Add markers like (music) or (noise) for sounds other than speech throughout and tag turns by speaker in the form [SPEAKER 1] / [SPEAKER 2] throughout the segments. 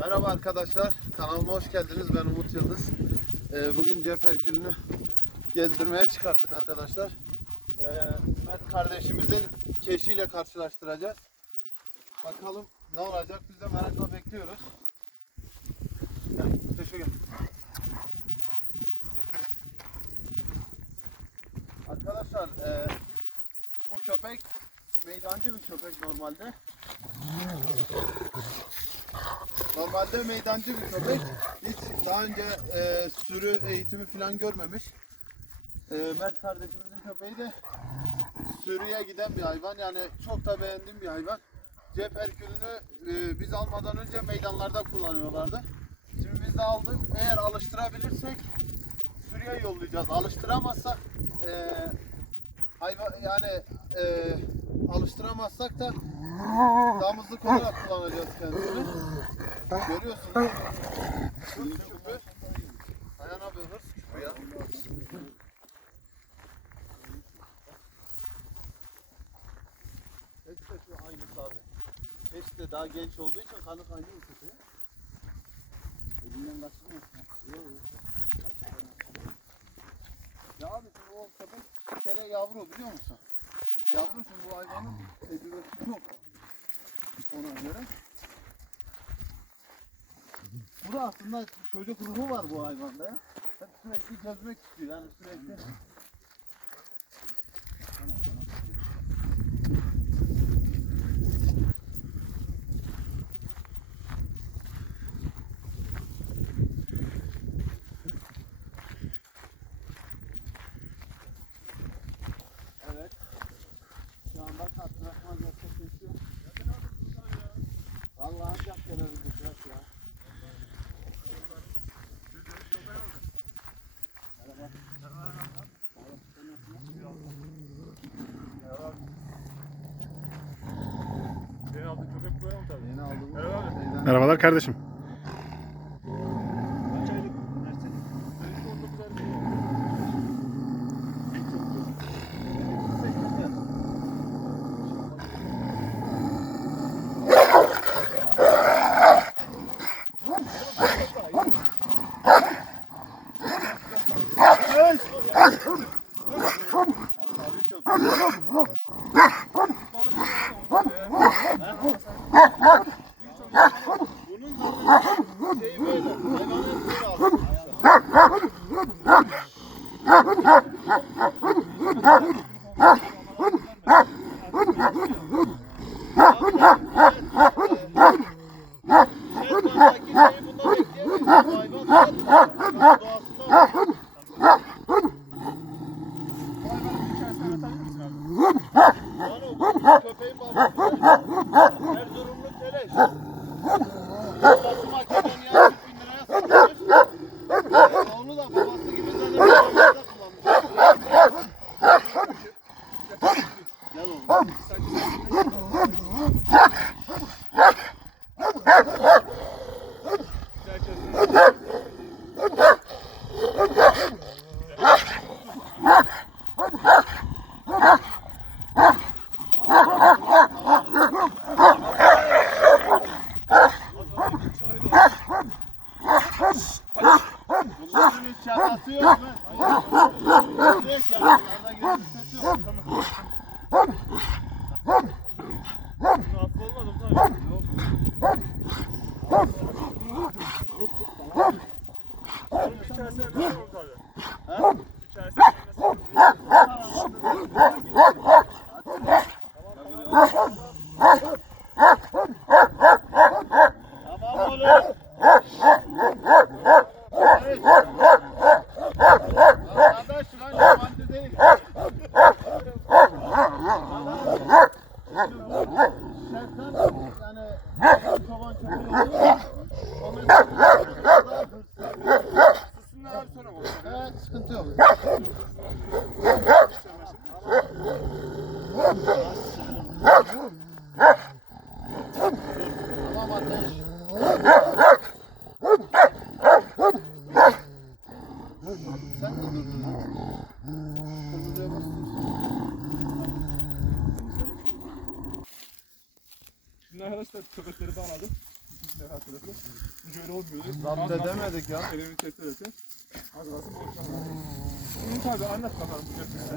[SPEAKER 1] Merhaba arkadaşlar, kanalıma hoş geldiniz. Ben Umut Yıldız. Ee, bugün cep herkülünü gezdirmeye çıkarttık arkadaşlar. Ee, Mert kardeşimizin keşiyle karşılaştıracağız. Bakalım ne olacak biz de merakla bekliyoruz. Gel, teşekkür. Arkadaşlar e, bu köpek meydancı bir köpek normalde. Normalde meydancı bir köpek. Hiç daha önce e, sürü eğitimi falan görmemiş. E, Mert kardeşimizin köpeği de sürüye giden bir hayvan. Yani çok da beğendiğim bir hayvan. Cep herkülünü e, biz almadan önce meydanlarda kullanıyorlardı. Şimdi biz de aldık. Eğer alıştırabilirsek sürüye yollayacağız. Alıştıramazsak e, hayvan yani e, alıştıramazsak da damızlık olarak kullanacağız kendisini. Görüyorsunuz. Hırs küpü. Hırs küpü ya. Hepsi de şu aynısı abi. Hepsi de daha genç olduğu için kanı kaynıyor köpeğe. Elinden kaçırmıyorsun. Yok. Ya abi o köpek kere yavru biliyor musun? Yavru şimdi bu hayvanın tecrübesi çok. Ona göre. Bu da aslında çocuk ruhu var bu hayvanda. Hep sürekli gezmek istiyor yani sürekli. Evet. Şu anda karşılaşma gerçekleşiyor. Vallahi ancak gelebildik ya.
[SPEAKER 2] Yeni aldığın köpek böyle mi tabii?
[SPEAKER 1] Yeni aldığımız
[SPEAKER 2] Merhaba abi.
[SPEAKER 1] meydan-
[SPEAKER 3] Merhabalar kardeşim.
[SPEAKER 2] Kaç aylık? Versene. Benimki 19 aylık.
[SPEAKER 1] Bunun zaten şeyi böyle. Hayvanın böyle aslında. Şerban'daki şeyi bundan bekleyemeyiz. Bu hayvan zaten doğasında var.
[SPEAKER 2] Bu hayvanın hikayesini anlatabilir misin abi?
[SPEAKER 1] Yani bu köpeğin babası Erzurumlu Keleş. Ha ha ha!
[SPEAKER 2] Şimdi arkadaşlar köpekleri bağladık. Ne hatırlatıyor? Hiç öyle olmuyordu.
[SPEAKER 1] Zapt edemedik ya.
[SPEAKER 2] Elimi keserese. Az kalsın boşalır. İyi tabi anlat bakalım bu götürse.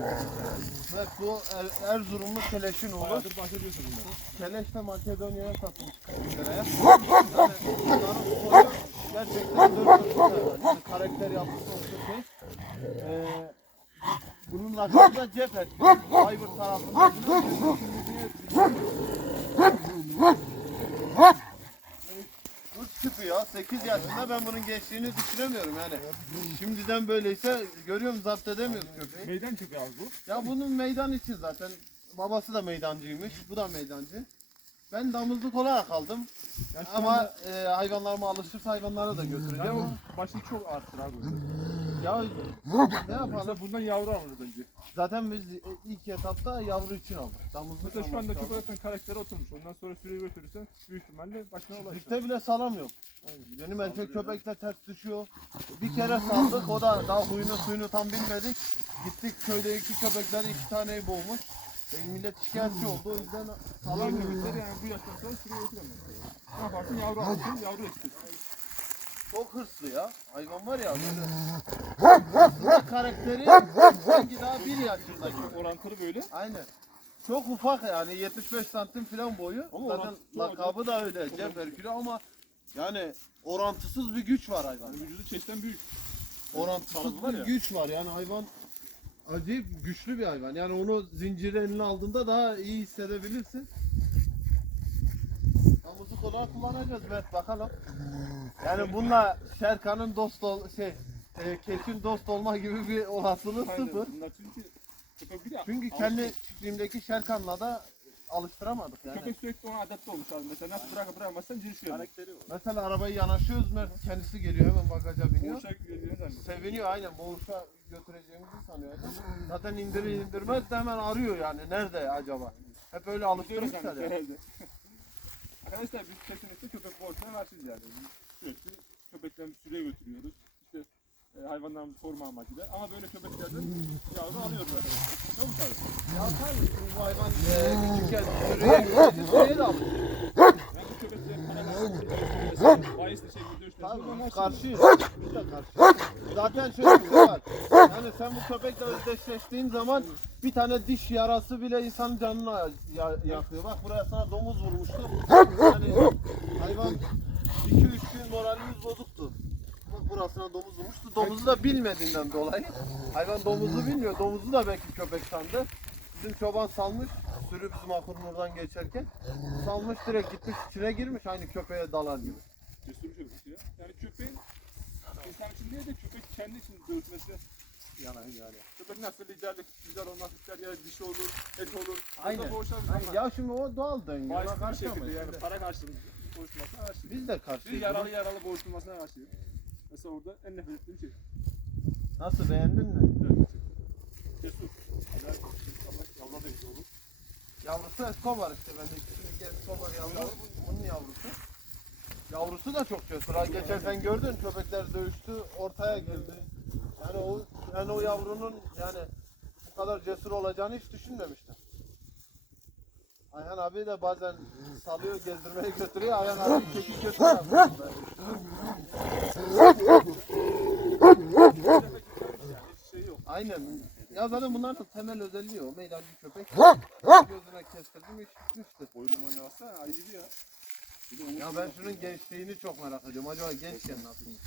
[SPEAKER 1] Mert bu Er- Erzurumlu Keleş'in oğlu.
[SPEAKER 2] Bayağıdır bahsediyorsun bundan.
[SPEAKER 1] Keleş de Makedonya'ya satılmış. Yani bunların soyu gerçekten dört. Yani karakter yapısı olsun şey. Ee, bunun lakabı da Cephet. Bayburт tarafında. Kurt küpü ya 8 yaşında ben bunun gençliğini düşünemiyorum yani. Şimdiden böyleyse görüyorum zapt edemiyoruz köpeği.
[SPEAKER 2] Meydan köpeği abi bu.
[SPEAKER 1] Ya bunun meydan için zaten babası da meydancıymış. Bu da meydancı. Ben damızlık olarak aldım.
[SPEAKER 2] Ya şu
[SPEAKER 1] Ama e, hayvanlarıma alışırsa hayvanlara da götüreceğim.
[SPEAKER 2] Yani o başını çok arttır abi.
[SPEAKER 1] Ya ne yapalım?
[SPEAKER 2] Mesela bundan yavru alırız önce.
[SPEAKER 1] Zaten biz ilk etapta yavru için aldık. Damızlık
[SPEAKER 2] Mesela şu anda köpek
[SPEAKER 1] lazım.
[SPEAKER 2] zaten karakteri oturmuş. Ondan sonra sürüye götürürsen büyük ihtimalle başına ulaşır.
[SPEAKER 1] Çifte bile salam yok. Benim erkek köpekle ters düşüyor. Bir kere saldık o da daha huyunu suyunu tam bilmedik. Gittik köyde iki köpekleri iki taneyi boğmuş. E, millet şikayetçi oldu o yüzden
[SPEAKER 2] salam köpekler yani bu yaştan sonra sürüye götüremez. Ne yaparsın yavru alırsın yavru ektir.
[SPEAKER 1] Çok hırslı ya. Hayvan var ya. Aslında karakteri sanki daha bir yaşında gibi.
[SPEAKER 2] Orantılı böyle.
[SPEAKER 1] Aynen. Çok ufak yani 75 santim falan boyu.
[SPEAKER 2] Ama
[SPEAKER 1] Zaten
[SPEAKER 2] orantı-
[SPEAKER 1] lakabı da öyle Ceferkülü ama yani orantısız bir güç var hayvan.
[SPEAKER 2] Vücudu çeşitten büyük.
[SPEAKER 1] Orantısız
[SPEAKER 2] var
[SPEAKER 1] bir
[SPEAKER 2] ya.
[SPEAKER 1] güç var yani hayvan acayip güçlü bir hayvan. Yani onu zinciri eline aldığında daha iyi hissedebilirsin. Damızlık olarak kullanacağız Mert bakalım. Yani bununla Şerkan'ın dost ol şey e, Keş'in dost olma gibi bir olasılığı sıfır.
[SPEAKER 2] Bunlar çünkü köpek bir de
[SPEAKER 1] Çünkü kendi çiftliğimdeki Şerkan'la da alıştıramadık yani.
[SPEAKER 2] Köpek sürekli ona adapte olmuş abi. Mesela nasıl bırakıp bırakmazsan. Karakteri o.
[SPEAKER 1] Mesela arabayı yanaşıyoruz Mert kendisi geliyor hemen bagaja biniyor.
[SPEAKER 2] Boğuşa geliyor zannediyor.
[SPEAKER 1] Seviniyor aynen boğuşa götüreceğimizi sanıyor. adam. Zaten indirir indirmez de hemen arıyor yani nerede acaba? Hep öyle alıştırmışlar ya.
[SPEAKER 2] herhalde. (laughs) Arkadaşlar biz kesinlikle köpek boğuşuna karşıyız yani. Sürekli köpeklerimizi sürüye götürüyoruz. İşte e, hayvanlarımızı koruma amacıyla. Ama böyle köpeklerden yavru alıyoruz arkadaşlar. Değil mi tabii?
[SPEAKER 1] Ya tabii bu hayvan e, küçükken sürüye gidiyor, sürüye de alıyor.
[SPEAKER 2] Yani bu köpeklerin paralarını bahisli şekilde dövüşlerinde
[SPEAKER 1] Tabii
[SPEAKER 2] karşıyız.
[SPEAKER 1] Biz de karşıyız. Zaten şöyle bir şey var. Yani sen bu köpekle özdeşleştiğin zaman bir tane diş yarası bile insanın canını ya- yakıyor. Bak buraya sana domuz vurmuştu. Yani hayvan 2-3 gün moralimiz bozuktu. Bak burasına domuz vurmuştu. Domuzu da bilmediğinden dolayı. Hayvan domuzu bilmiyor. Domuzu da belki köpek sandı. Bizim çoban salmış. Sürü bizim ahırın oradan geçerken. Salmış direkt gitmiş içine girmiş aynı köpeğe dalar gibi.
[SPEAKER 2] Cesur ya. Yani köpeğin insan için değil de köpek kendi için dövüşmesi
[SPEAKER 1] Yani yani.
[SPEAKER 2] Köpek nasıl liderlik, lider olmak ister ya dişi olur, et olur.
[SPEAKER 1] Aynen. Aynen. Ya şimdi o doğal döngü. Ona
[SPEAKER 2] bahisli bir
[SPEAKER 1] karşılamayız.
[SPEAKER 2] şekilde yani para karşılığı boğuşmasına karşı.
[SPEAKER 1] Biz de
[SPEAKER 2] Bir
[SPEAKER 1] karşıyız.
[SPEAKER 2] yaralı yaralı boğuşturmasına karşı. Mesela orada en nefret ettiğim şey.
[SPEAKER 1] Nasıl beğendin mi?
[SPEAKER 2] Evet. Cesur. Acayip. Allah Allah da olur.
[SPEAKER 1] Yavrusu Escobar işte ben de şimdi Escobar yavru. Bunun yavrusu. Yavrusu da çok cesur. Ha, Geçen sen gördün köpekler dövüştü ortaya girdi. Yani o yani o yavrunun yani bu kadar cesur olacağını hiç düşünmemiştim. Ayhan abi de bazen salıyor gezdirmeye götürüyor. Ayhan abi çekip götürüyor.
[SPEAKER 2] Yani hiç şey yok.
[SPEAKER 1] Aynen. Ya zaten bunların temel özelliği o. Meydancı köpek. Gözüne kestirdim hiç gitmişti.
[SPEAKER 2] Boynum ayı gibi ya.
[SPEAKER 1] Ya ben şunun gençliğini çok merak ediyorum. Acaba gençken nasılmış?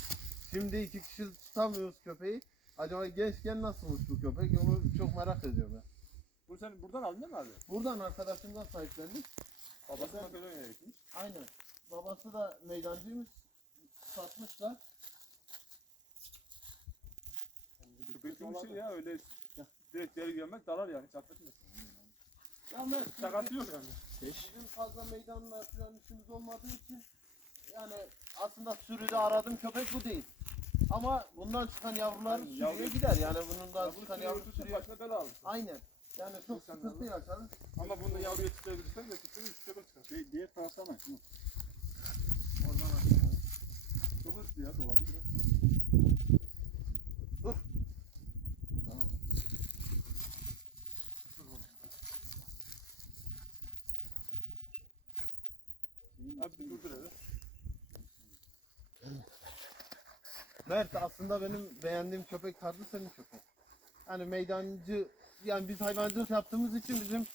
[SPEAKER 1] Şimdi iki kişi tutamıyoruz köpeği. Acaba gençken nasılmış bu köpek? Onu çok merak ediyorum ben.
[SPEAKER 2] Bu sen buradan aldın değil mi abi?
[SPEAKER 1] Buradan arkadaşımdan sahiplendik.
[SPEAKER 2] Babası Makedonya'ya gitmiş.
[SPEAKER 1] Aynen. Babası da meydancıymış. Satmışlar.
[SPEAKER 2] Köpek gibi bir şey ya öyle direkt deri gelmek dalar yani affetmez.
[SPEAKER 1] Ya Mert,
[SPEAKER 2] Sakatı yok yani.
[SPEAKER 1] Bizim fazla meydanla falan işimiz olmadığı için yani aslında sürüde aradığım köpek bu değil. Ama bundan çıkan yavrular
[SPEAKER 2] Yani
[SPEAKER 1] sürüye
[SPEAKER 2] yavru-
[SPEAKER 1] gider. Yani bunun da
[SPEAKER 2] Ya bunu
[SPEAKER 1] çıkan yavru sürüye.
[SPEAKER 2] başına bela alırsın.
[SPEAKER 1] Aynen. Yani çok
[SPEAKER 2] Sen
[SPEAKER 1] sıkıntı
[SPEAKER 2] de
[SPEAKER 1] yaşarız.
[SPEAKER 2] Ama bunu yavru yetiştirebilirsen yetiştirir üç köpek çıkar. Şey diye translama.
[SPEAKER 1] Oradan aşağıya.
[SPEAKER 2] Çok hırslı ya dolabilir. ha. Abi bir durdur hele.
[SPEAKER 1] Mert aslında benim beğendiğim köpek tarzı senin köpek. Hani meydancı yani biz hayvancılık yaptığımız için bizim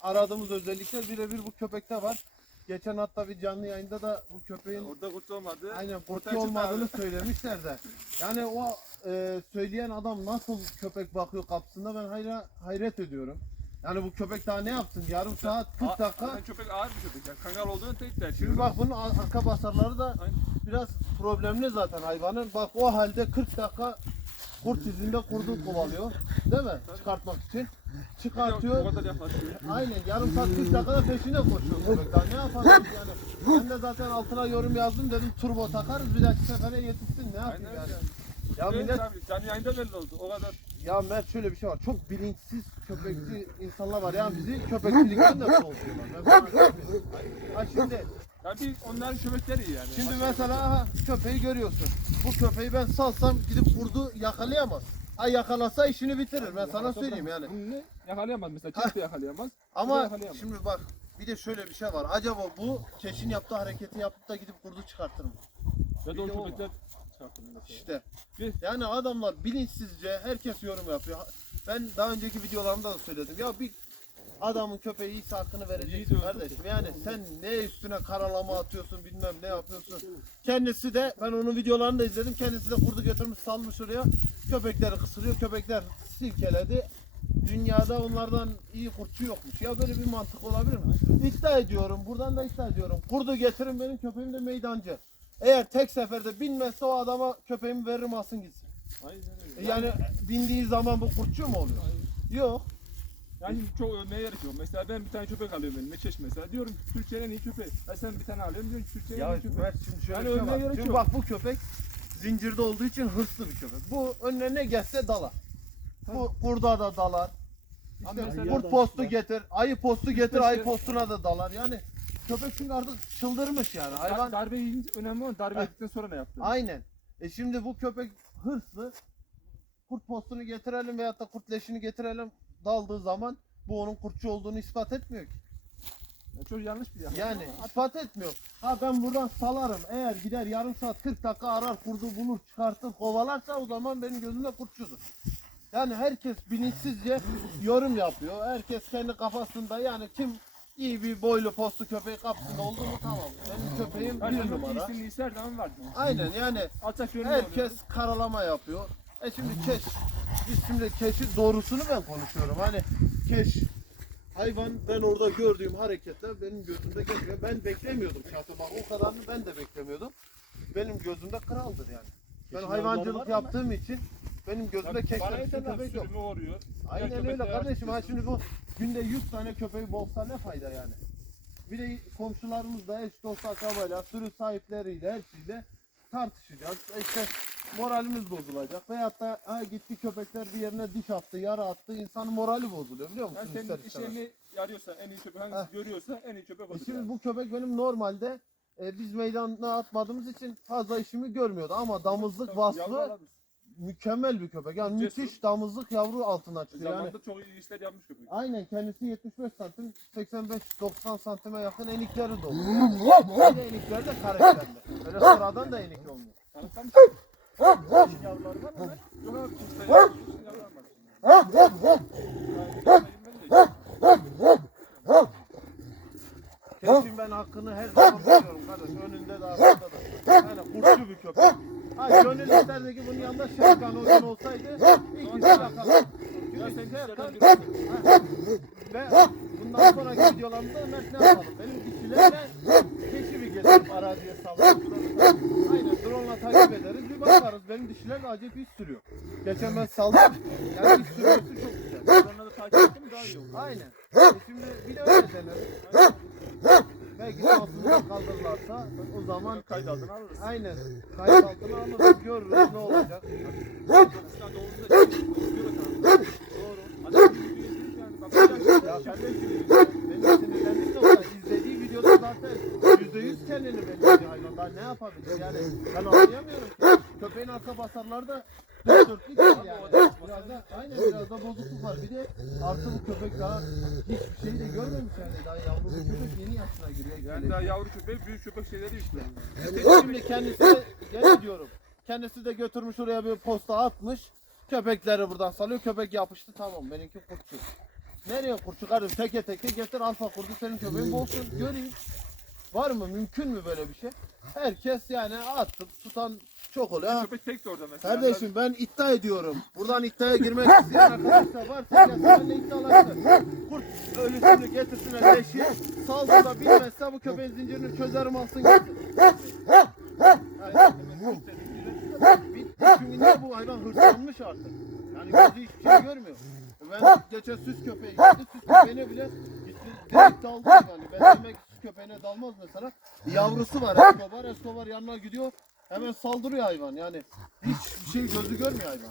[SPEAKER 1] aradığımız özellikler birebir bu köpekte var. Geçen hatta bir canlı yayında da bu köpeğin
[SPEAKER 2] Orada kurt olmadı.
[SPEAKER 1] aynen kurtlu olmadığını
[SPEAKER 2] abi.
[SPEAKER 1] söylemişler de. Yani o e, söyleyen adam nasıl köpek bakıyor kapısında ben hayra, hayret ediyorum. Yani bu köpek daha ne yapsın? Yarım saat 40
[SPEAKER 2] Aa,
[SPEAKER 1] dakika.
[SPEAKER 2] zaten köpek ağır bir köpek. Yani kangal olduğunu tek der.
[SPEAKER 1] Şimdi bak bunun ar- arka basarları da
[SPEAKER 2] Aynen.
[SPEAKER 1] biraz problemli zaten hayvanın. Bak o halde 40 dakika kurt izinde kurdu kovalıyor. Değil mi? Çıkartmak için. Çıkartıyor.
[SPEAKER 2] kadar yaklaşıyor.
[SPEAKER 1] Aynen yarım saat 40 dakikada peşine koşuyor köpek. Daha ne yapalım yani? Ben de zaten altına yorum yazdım dedim turbo takarız bir dahaki sefere yetişsin ne yapayım
[SPEAKER 2] Aynen
[SPEAKER 1] yani.
[SPEAKER 2] yani.
[SPEAKER 1] Ya
[SPEAKER 2] Evet
[SPEAKER 1] millet
[SPEAKER 2] abi, canlı yayında belli oldu. O kadar.
[SPEAKER 1] Ya Mert şöyle bir şey var. Çok bilinçsiz köpekçi insanlar var. Yani bizi köpekçilikten de soğutuyorlar. Ben sana söyleyeyim. Ha şimdi
[SPEAKER 2] Ya bir onların köpekleri iyi yani.
[SPEAKER 1] Şimdi mesela aha, köpeği görüyorsun. Bu köpeği ben salsam gidip kurdu yakalayamaz. Ha yakalasa işini bitirir. Ben sana söyleyeyim yani.
[SPEAKER 2] Bunu ne? Yakalayamaz mesela. De yakalayamaz.
[SPEAKER 1] Ama
[SPEAKER 2] yakalayamaz.
[SPEAKER 1] şimdi bak bir de şöyle bir şey var. Acaba bu keşin yaptığı hareketi yapıp da gidip kurdu çıkartır mı?
[SPEAKER 2] Ve de
[SPEAKER 1] Bir de o
[SPEAKER 2] o köpekler.
[SPEAKER 1] İşte. Yani adamlar bilinçsizce herkes yorum yapıyor. Ben daha önceki videolarımda da söyledim. Ya bir adamın köpeği iyiyse hakkını vereceksin kardeşim. Yani sen ne üstüne karalama atıyorsun bilmem ne yapıyorsun. Kendisi de ben onun videolarını da izledim. Kendisi de kurdu götürmüş salmış oraya. Köpekleri kısırıyor. Köpekler silkeledi. Dünyada onlardan iyi kurtçu yokmuş. Ya böyle bir mantık olabilir mi? İddia ediyorum. Buradan da iddia ediyorum. Kurdu getirin benim köpeğim de meydancı. Eğer tek seferde binmezse o adama köpeğimi veririm alsın gitsin.
[SPEAKER 2] Aynen öyle.
[SPEAKER 1] Yani bindiği zaman bu kurtçu mu oluyor? Yok.
[SPEAKER 2] Yani çok örneğe gerek yok. Mesela ben bir tane köpek alıyorum elime çeş mesela. Diyorum ki Türkiye'nin en iyi köpeği. Ha sen bir tane Türkiye'nin en
[SPEAKER 1] Ya
[SPEAKER 2] iyi köpeği.
[SPEAKER 1] Mert şimdi şöyle
[SPEAKER 2] Yani
[SPEAKER 1] şey
[SPEAKER 2] gerek yok.
[SPEAKER 1] bak bu köpek zincirde olduğu için hırslı bir köpek. Bu önüne ne gelse dalar. Bu kurda da dalar. İşte kurt postu getir, ayı postu getir, ayı postuna da dalar. Yani köpek çünkü artık çıldırmış yani.
[SPEAKER 2] Hayvan... Darbe yiyince önemli olan darbe yedikten sonra ne yaptın?
[SPEAKER 1] aynen. E şimdi bu köpek hırslı. Kurt postunu getirelim veyahut da kurt leşini getirelim daldığı zaman bu onun kurtçu olduğunu ispat etmiyor ki.
[SPEAKER 2] Yani çok yanlış bir yaklaşım
[SPEAKER 1] Yani
[SPEAKER 2] ama
[SPEAKER 1] ispat etmiyor. Ha ben buradan salarım. Eğer gider yarım saat 40 dakika arar kurdu bulur çıkartır kovalarsa o zaman benim gözümde kurtçudur. Yani herkes bilinçsizce yorum yapıyor. Herkes kendi kafasında yani kim iyi bir boylu postu köpeği kapsında oldu mu tamam. Benim köpeğim
[SPEAKER 2] Yani
[SPEAKER 1] bir numara.
[SPEAKER 2] iyisin iyisi her zaman vardı.
[SPEAKER 1] Aynen yani
[SPEAKER 2] Alçak yönlü
[SPEAKER 1] herkes karalama yapıyor. E şimdi keş, şimdi keşi doğrusunu ben konuşuyorum. Hani keş hayvan ben orada gördüğüm hareketler benim gözümde geçiyor. Ben beklemiyordum şahsen bak o kadarını ben de beklemiyordum. Benim gözümde kraldır yani. Ben
[SPEAKER 3] Keşin
[SPEAKER 1] hayvancılık
[SPEAKER 3] yavruları var mı?
[SPEAKER 1] yaptığım için benim bütün
[SPEAKER 2] yeter
[SPEAKER 1] köpek yok.
[SPEAKER 2] oruyor.
[SPEAKER 1] Aynen öyle kardeşim. Ha şimdi bu (laughs) günde 100 tane köpeği bolsa ne fayda yani? Bir de komşularımız da eş dost akrabayla, sürü sahipleriyle, hepsiyle tartışacağız. İşte moralimiz bozulacak. Veyahut da ha, gitti köpekler bir yerine diş attı, yara attı. İnsanın morali bozuluyor biliyor musun?
[SPEAKER 2] Yani senin işini yarıyorsa en iyi köpek
[SPEAKER 1] Heh.
[SPEAKER 2] hangisi görüyorsa en iyi köpek
[SPEAKER 1] E
[SPEAKER 2] odur.
[SPEAKER 1] şimdi
[SPEAKER 2] yani.
[SPEAKER 1] bu köpek benim normalde e, biz meydana atmadığımız için fazla işimi görmüyordu ama damızlık vasfı. Mükemmel bir köpek. Yani
[SPEAKER 2] Cesur.
[SPEAKER 1] müthiş damızlık yavru altına çıkıyor. Yani
[SPEAKER 2] Zamanında çok iyi işler yapmış köpek.
[SPEAKER 1] Aynen kendisi 75 santim 85-90 santime yakın enikleri dolu. Bir de enikler de karakterli. Öyle sonradan da enik olmuyor.
[SPEAKER 2] Tanıtsam mısın? Kuşun yavruları var mı? Yok abi kuşta yavru kuşun yavruları var. Yani ben de-
[SPEAKER 1] Kesin ben hakkını her zaman veriyorum kardeş. Önünde de arkada da. Yani kurtlu bir köpek. Ha gönül isterdi ki bunun yanında Hocam olsaydı ikisi yakalar.
[SPEAKER 2] Ya
[SPEAKER 1] Çünkü
[SPEAKER 2] biri
[SPEAKER 1] ve bundan sonraki videolarımda Mert ne yapalım? Benim dişilerle keşi bir getirip araziye sallarım. Aynen drone'la takip ederiz bir bakarız. Benim dişiler de acayip iş sürüyor. Geçen ben saldım. Yani iş sürmesi çok güzel.
[SPEAKER 2] Sonra da takip ettim daha iyi.
[SPEAKER 1] Aynen. E şimdi bir de öyle deneriz. Belki şansımızı kaldırırlarsa o zaman
[SPEAKER 2] Kayıt altına alırız.
[SPEAKER 1] aynen kayıt altına alırız görürüz ne olacak. İzlediği videoda zaten yüzde yüz kendini belirtiyor hayvan. Daha ne yapabilir yani ben anlayamıyorum ki. Köpeğin arka basarları da dört dörtlük değil yani. Var. Bir de artı bu köpek daha hiçbir şey de görmemiş yani. Daha yavru köpek yeni yaşına giriyor.
[SPEAKER 2] Yani daha yavru köpek büyük köpek şeyleri yüklüyor.
[SPEAKER 1] Şimdi kendisine gene diyorum. Kendisi de götürmüş oraya bir posta atmış. Köpekleri buradan salıyor. Köpek yapıştı tamam benimki kurtçu. Nereye kurtçu kardeşim? Teke teke getir alfa kurdu senin köpeğin bolsun göreyim. Var mı? Mümkün mü böyle bir şey? Herkes yani atıp tutan çok oluyor.
[SPEAKER 2] Köpek tek de orada mesela.
[SPEAKER 1] Kardeşim ben iddia ediyorum. Buradan iddiaya girmek (laughs) isteyen arkadaşlar varsa gelsin benimle iddialaşsın. Kurt ölüsünü getirsin leşi. Salsa da bilmezse bu köpeğin zincirini çözerim alsın. Bitti çünkü niye bu hayvan hırslanmış artık. Yani gözü hiçbir şey görmüyor. Ben geçen süs köpeği gitti. Süs köpeğine bile gitti. Direkt daldı yani. Ben demek süs köpeğine dalmaz mesela. Yavrusu var Escobar. Escobar yanına gidiyor. Hemen saldırıyor hayvan yani. Hiçbir şey gözü görmüyor hayvan.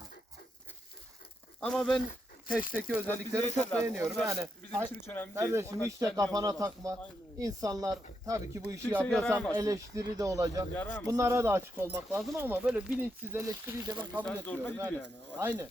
[SPEAKER 1] Ama ben keşteki özellikleri çok beğeniyorum. Yani
[SPEAKER 2] bizim için hiç önemli değil.
[SPEAKER 1] kardeşim
[SPEAKER 2] Onlar kendi
[SPEAKER 1] kafana
[SPEAKER 2] yoluna bak.
[SPEAKER 1] takma. İnsanlar tabii ki bu işi
[SPEAKER 2] Kimseye
[SPEAKER 1] yapıyorsam
[SPEAKER 2] yaramaz.
[SPEAKER 1] eleştiri de olacak.
[SPEAKER 2] Yaramaz.
[SPEAKER 1] Bunlara da açık olmak lazım ama böyle bilinçsiz eleştiriyi de ben kabul
[SPEAKER 2] zoruna
[SPEAKER 1] etmiyorum.
[SPEAKER 2] gidiyor
[SPEAKER 1] yani. Aynen.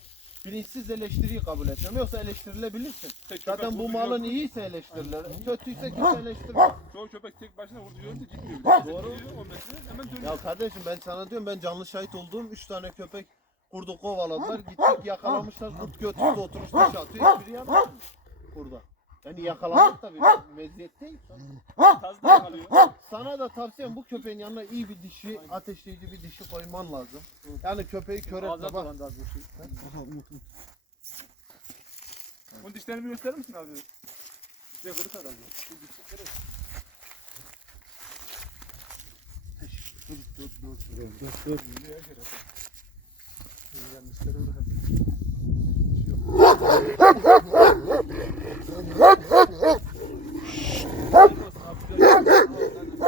[SPEAKER 1] Bilinçsiz eleştiriyi kabul etmiyorum. Yoksa eleştirilebilirsin.
[SPEAKER 2] Tek köpek
[SPEAKER 1] Zaten bu malın
[SPEAKER 2] gördü.
[SPEAKER 1] iyiyse eleştirilir. Kötüyse kimse eleştirmez.
[SPEAKER 2] Çoğu köpek tek başına vurdu görünce gitmiyor.
[SPEAKER 1] Doğru.
[SPEAKER 2] Gidiyor, o metre hemen dönüyor.
[SPEAKER 1] Ya kardeşim ben sana diyorum ben canlı şahit olduğum 3 tane köpek kurdu kovaladılar. Gittik yakalamışlar. Kurt götürdü oturmuş taş atıyor. Hiçbiri yapmıyor. Kurda. Yani yakalamak da bir meziyet değil.
[SPEAKER 2] Taz da kalıyor.
[SPEAKER 1] Sana da tavsiyem bu köpeğin yanına iyi bir dişi, ateşleyici bir dişi koyman lazım. Yani köpeği kör etme
[SPEAKER 2] Ağzına
[SPEAKER 1] bak.
[SPEAKER 2] dolandı az bu şey. Bunun dişlerini bir gösterir misin abi? Size kırık herhalde. Bu dişi kırık.
[SPEAKER 1] Dur dur dur.
[SPEAKER 2] Neye göre? Yanlışları orada. Bir şey yok.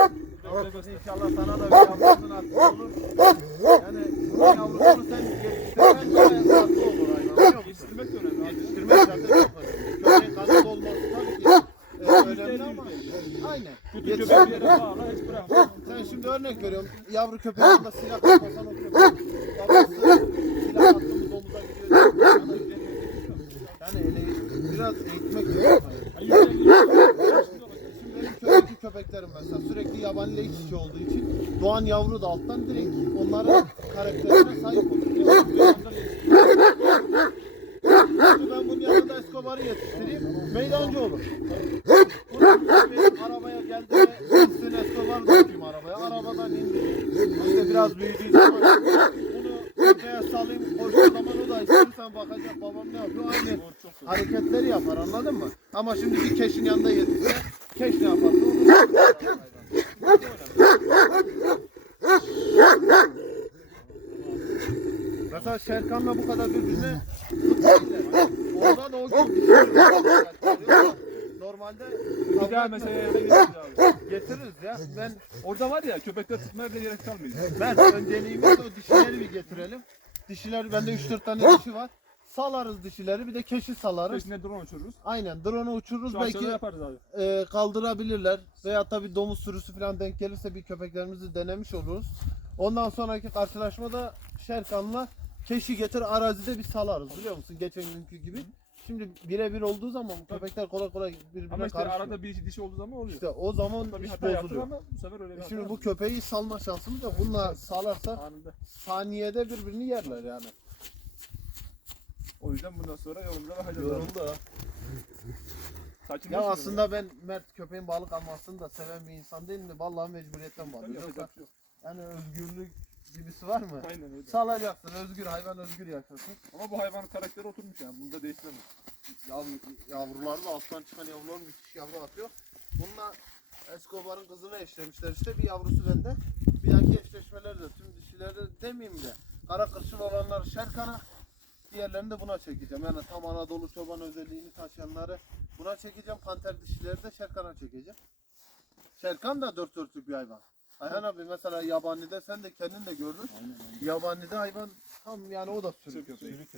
[SPEAKER 1] İnşallah sana da bir yavrusunu atmış olur. Yani bu yavrusunu sen yetiştirsen daha tatlı olur hayvan.
[SPEAKER 2] Yetiştirmek de önemli.
[SPEAKER 1] Yetiştirmek zaten çok önemli. Köpeğin kanı olması tabii ki aynen. Yetiş-
[SPEAKER 2] köpeği bir yere bağla hiç bırakma.
[SPEAKER 1] Sen şimdi örnek veriyorum. Yavru köpeğin yanında silah atmasan o köpek yavrusu silah attığımız omuza gidiyor. Yani ele, biraz eğitmek gerekiyor.
[SPEAKER 2] Ay, yüzden gidiyor.
[SPEAKER 1] Şimdi benim köydeki köpeklerim mesela iç içe olduğu için doğan yavru da alttan direkt onların karakterine sahip oluyor. Ben bunun yanında Escobar'ı yetiştireyim, meydancı olur. Arabaya geldi ve üstüne Escobar'ı dökeyim arabaya. Arabadan indireyim. İşte biraz büyüdüğü zaman bunu köpeğe salayım. Zaman o da istersen bakacak babam ne yapıyor. Aynı hareketleri yapar anladın mı? Ama şimdi bir keşin yanında yetişse keş ne yapar. Mesela Şerkan'la bu kadar birbirine. Orada da o Normalde
[SPEAKER 2] Bir daha mesela getiririz
[SPEAKER 1] ya. Ben
[SPEAKER 2] Orada var ya köpekler tutmaya bile gerek kalmıyor.
[SPEAKER 1] ben önceliğimiz o dişileri bir getirelim. Dişiler bende 3-4 tane dişi var. Salarız dişileri bir de keşi salarız.
[SPEAKER 2] Peşinde drone uçururuz.
[SPEAKER 1] Aynen drone'u uçururuz
[SPEAKER 2] Şu
[SPEAKER 1] belki
[SPEAKER 2] aşağıda yaparız abi.
[SPEAKER 1] e, kaldırabilirler veya tabi domuz sürüsü falan denk gelirse bir köpeklerimizi denemiş oluruz. Ondan sonraki karşılaşmada Şerkan'la keşi getir arazide bir salarız biliyor musun geçen günkü gibi. Şimdi birebir olduğu zaman köpekler kolay kolay birbirine
[SPEAKER 2] Ama işte
[SPEAKER 1] karışmıyor.
[SPEAKER 2] arada bir dişi olduğu zaman oluyor.
[SPEAKER 1] İşte o zaman
[SPEAKER 2] Tabii
[SPEAKER 1] iş
[SPEAKER 2] hata
[SPEAKER 1] bozuluyor.
[SPEAKER 2] ama bu sefer öyle bir hata
[SPEAKER 1] Şimdi bu köpeği salma şansımız yok. Bununla salarsa
[SPEAKER 2] Anında.
[SPEAKER 1] saniyede birbirini yerler yani.
[SPEAKER 2] O yüzden bundan sonra yolumuza bakacağız.
[SPEAKER 1] Yoruldu ha.
[SPEAKER 2] Saçın
[SPEAKER 1] Ya aslında ben Mert köpeğin balık almasını da seven bir insan değilim de vallahi mecburiyetten bağlı. Yoksa
[SPEAKER 2] yapacak bir şey yok.
[SPEAKER 1] yani özgürlük gibisi var mı?
[SPEAKER 2] Aynen öyle.
[SPEAKER 1] Salacaksın, özgür hayvan özgür yaşasın.
[SPEAKER 2] Ama bu hayvanın karakteri oturmuş yani. Bunu da değiştiremez.
[SPEAKER 1] Yav, yavruları da alttan çıkan yavrular müthiş yavru atıyor. Bununla Escobar'ın kızını eşlemişler işte bir yavrusu bende. Bir dahaki eşleşmelerde tüm dişileri demeyeyim de kara kırçıl olanları Şerkan'a diğerlerini de buna çekeceğim. Yani tam Anadolu çoban özelliğini taşıyanları buna çekeceğim. Panter dişileri de Şerkan'a çekeceğim. Şerkan da dört dörtlük bir hayvan. Ayhan abi mesela yabanide sen de kendin de gördün. Yabanide hayvan tam yani o da sürü köpeği.